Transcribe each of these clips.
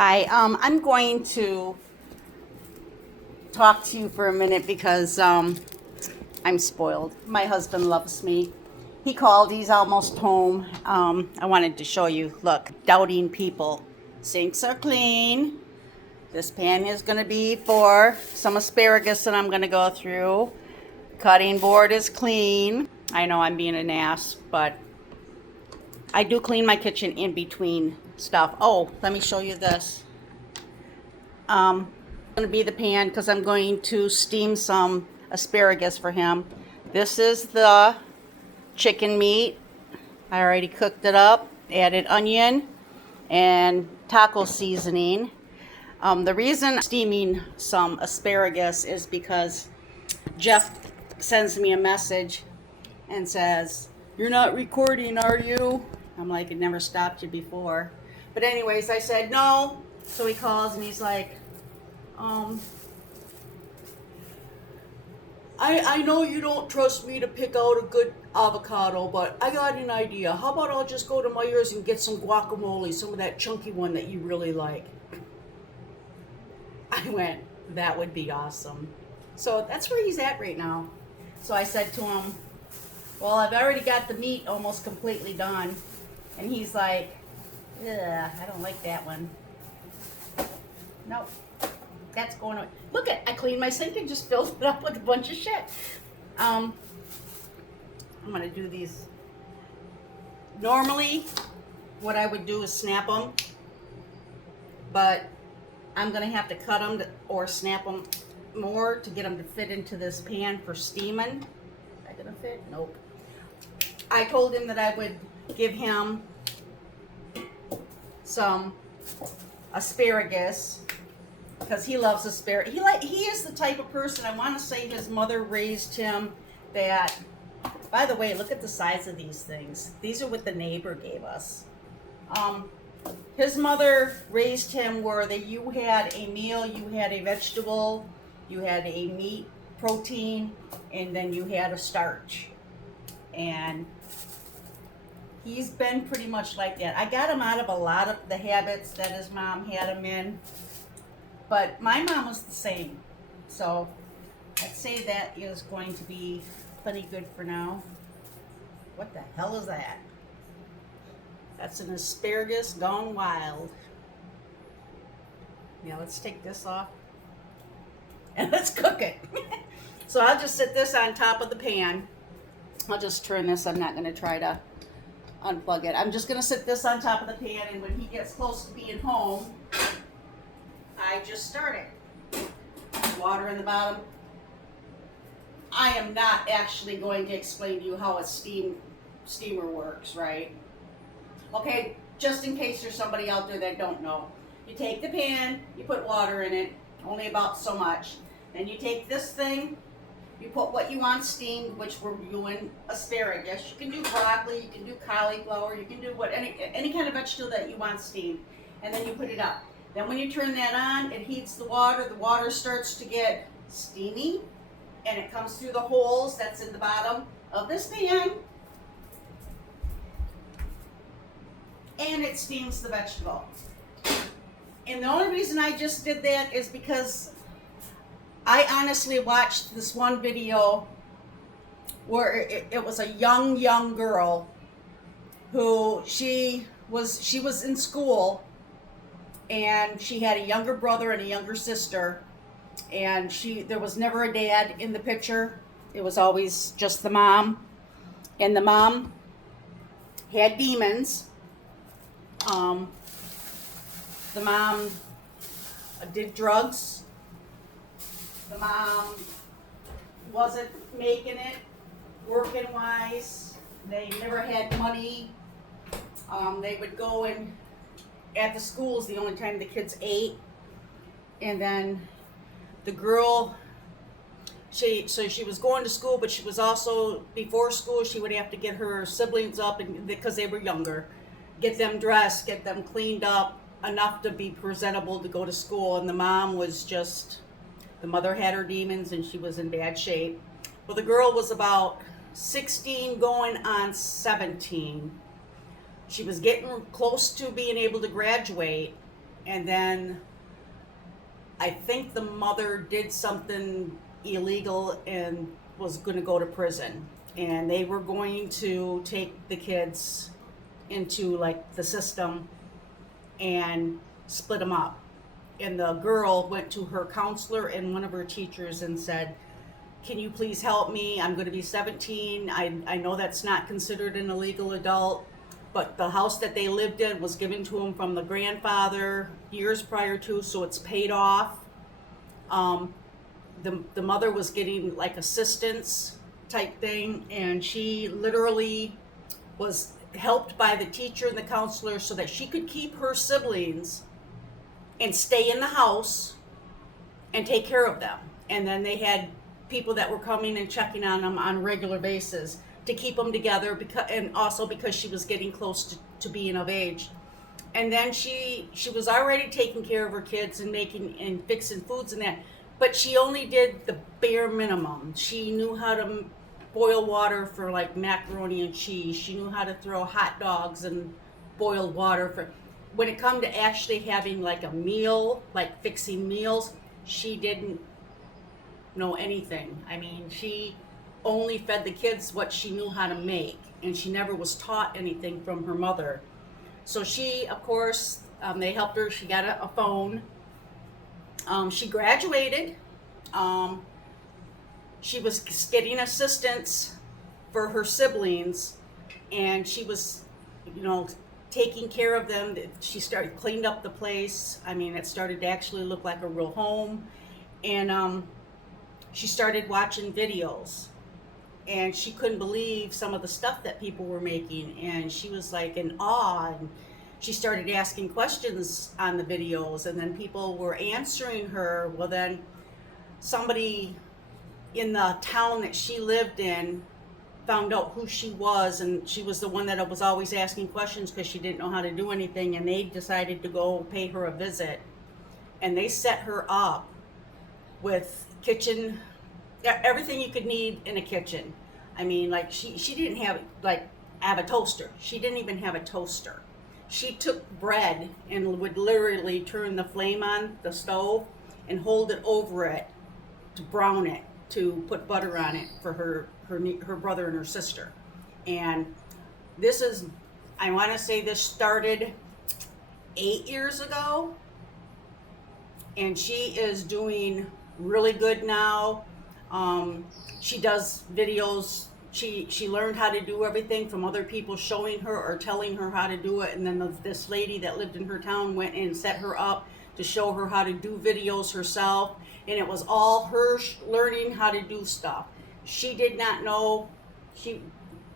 Hi, I'm going to talk to you for a minute because I'm spoiled. My husband loves me. He called, he's almost home. I wanted to show you, look, doubting people. Sinks are clean. This pan is going to be for some asparagus that I'm going to go through. Cutting board is clean. I know I'm being an ass, but I do clean my kitchen in between stuff. Oh, let me show you this. Going to be the pan because I'm going to steam some asparagus for him. This is the chicken meat. I already cooked it up, added onion and taco seasoning. The reason I'm steaming some asparagus is because Jeff sends me a message and says, "You're not recording, are you?" I'm like, "It never stopped you before." But anyways, I said no. So he calls and he's like, um, I know you don't trust me to pick out a good avocado, but I got an idea. How about I'll just go to Meijer's and get some guacamole, some of that chunky one that you really like? I went, that would be awesome. So that's where he's at right now. So I said to him, well, I've already got the meat almost completely done. And he's like, ugh, I don't like that one. Nope. That's going on. Look at, I cleaned my sink and just filled it up with a bunch of shit. I'm gonna do these. Normally, what I would do is snap them, but I'm gonna have to cut them or snap them more to get them to fit into this pan for steaming. Is that gonna fit? Nope. I told him that I would give him some asparagus because he loves asparagus. He is the type of person, I want to say his mother raised him that, by the way, look at the size of these things. These are what the neighbor gave us. His mother raised him where you had a meal, you had a vegetable, you had a meat, protein, and then you had a starch. And he's been pretty much like that. I got him out of a lot of the habits that his mom had him in. But my mom was the same. So I'd say that is going to be plenty good for now. What the hell is that? That's an asparagus gone wild. Yeah, let's take this off. And let's cook it. So I'll just set this on top of the pan. I'll just turn this. I'm not going to try to unplug it. I'm just going to sit this on top of the pan, and when he gets close to being home, I just start it. Water in the bottom. I am not actually going to explain to you how a steamer works, right? Okay, just in case there's somebody out there that don't know. You take the pan, you put water in it, only about so much. Then you take this thing, you put what you want steamed, which we're doing asparagus. You can do broccoli, you can do cauliflower, you can do any kind of vegetable that you want steamed. And then you put it up. Then when you turn that on, it heats the water starts to get steamy, and it comes through the holes that's in the bottom of this pan, and it steams the vegetable. And the only reason I just did that is because I honestly watched this one video where it was a young girl who she was in school, and she had a younger brother and a younger sister, and there was never a dad in the picture. It was always just the mom, and the mom had demons. The mom did drugs. The mom wasn't making it working wise. They never had money. They would go and at the schools the only time the kids ate. And then the girl, she was going to school, but she was also, before school, she would have to get her siblings up, and because they were younger, get them dressed, get them cleaned up enough to be presentable to go to school. And the mom was just, the mother had her demons and she was in bad shape. Well, the girl was about 16 going on 17. She was getting close to being able to graduate, and then I think the mother did something illegal and was going to go to prison. And they were going to take the kids into like the system and split them up. And the girl went to her counselor and one of her teachers and said, can you please help me? I'm going to be 17. I know that's not considered an illegal adult, but the house that they lived in was given to them from the grandfather years prior to, so it's paid off. The mother was getting like assistance type thing, and she literally was helped by the teacher and the counselor so that she could keep her siblings and stay in the house and take care of them. And then they had people that were coming and checking on them on a regular basis to keep them together, and also because she was getting close to being of age. And then she was already taking care of her kids and making and fixing foods and that, but she only did the bare minimum. She knew how to boil water for like macaroni and cheese. She knew how to throw hot dogs and boiled water for. When it come to actually having like a meal, like fixing meals, she didn't know anything. I mean, she only fed the kids what she knew how to make, and she never was taught anything from her mother. So she, of course, they helped her. She got a phone. She graduated. She was getting assistance for her siblings, and she was, taking care of them. She cleaned up the place. I mean, it started to actually look like a real home. And she started watching videos, and she couldn't believe some of the stuff that people were making, and she was like in awe. And she started asking questions on the videos, and then people were answering her. Well, then somebody in the town that she lived in found out who she was, and she was the one that was always asking questions because she didn't know how to do anything, and they decided to go pay her a visit, and they set her up with kitchen, everything you could need in a kitchen. I mean, like she didn't have a toaster. She didn't even have a toaster. She took bread and would literally turn the flame on the stove and hold it over it to brown it, to put butter on it for her brother and her sister. And this is, I want to say this started 8 years ago, and she is doing really good now. She does videos. She learned how to do everything from other people showing her or telling her how to do it, and then this lady that lived in her town went and set her up to show her how to do videos herself, and it was all her learning how to do stuff. She did not know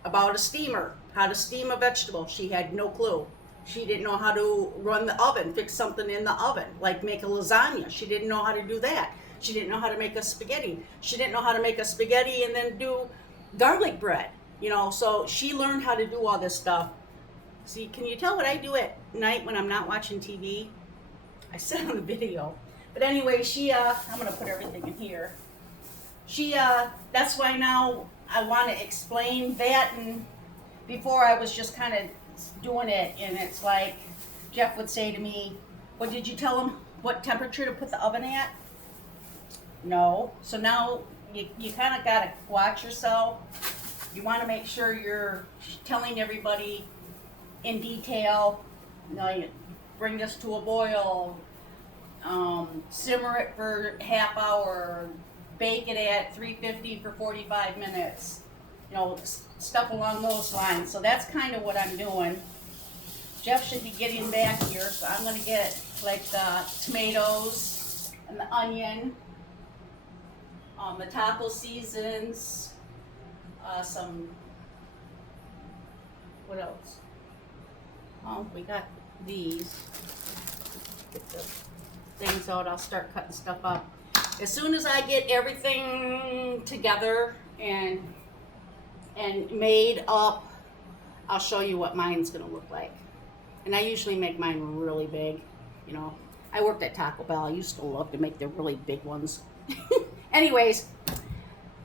about a steamer, how to steam a vegetable. She had no clue. She didn't know how to run the oven, fix something in the oven, like make a lasagna. She didn't know how to do that. She didn't know how to make a spaghetti. She didn't know how to make a spaghetti and then do garlic bread, so she learned how to do all this stuff. See, can you tell what I do at night when I'm not watching TV? I sit on the video. But anyway, I'm going to put everything in here. That's why now I want to explain that, and before I was just kind of doing it, and it's like Jeff would say to me, what did you tell him what temperature to put the oven at? No. So now you kind of got to watch yourself. You want to make sure you're telling everybody in detail, you bring this to a boil, simmer it for half hour, bake it at 350 for 45 minutes, stuff along those lines. So that's kind of what I'm doing. Jeff should be getting back here, so I'm going to get like the tomatoes and the onion, the taco seasons, what else? Oh, we got these. Get the things out, I'll start cutting stuff up. As soon as I get everything together and made up, I'll show you what mine's gonna look like. And I usually make mine really big, I worked at Taco Bell. I used to love to make the really big ones. Anyways,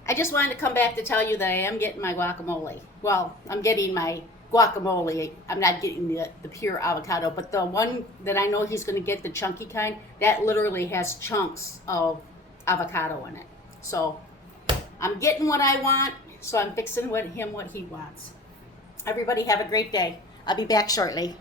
I just wanted to come back to tell you that I am getting my guacamole. Well, I'm getting my guacamole. I'm not getting the pure avocado, but the one that I know he's going to get, the chunky kind, that literally has chunks of avocado in it. So I'm getting what I want, so I'm fixing what he wants. Everybody have a great day. I'll be back shortly.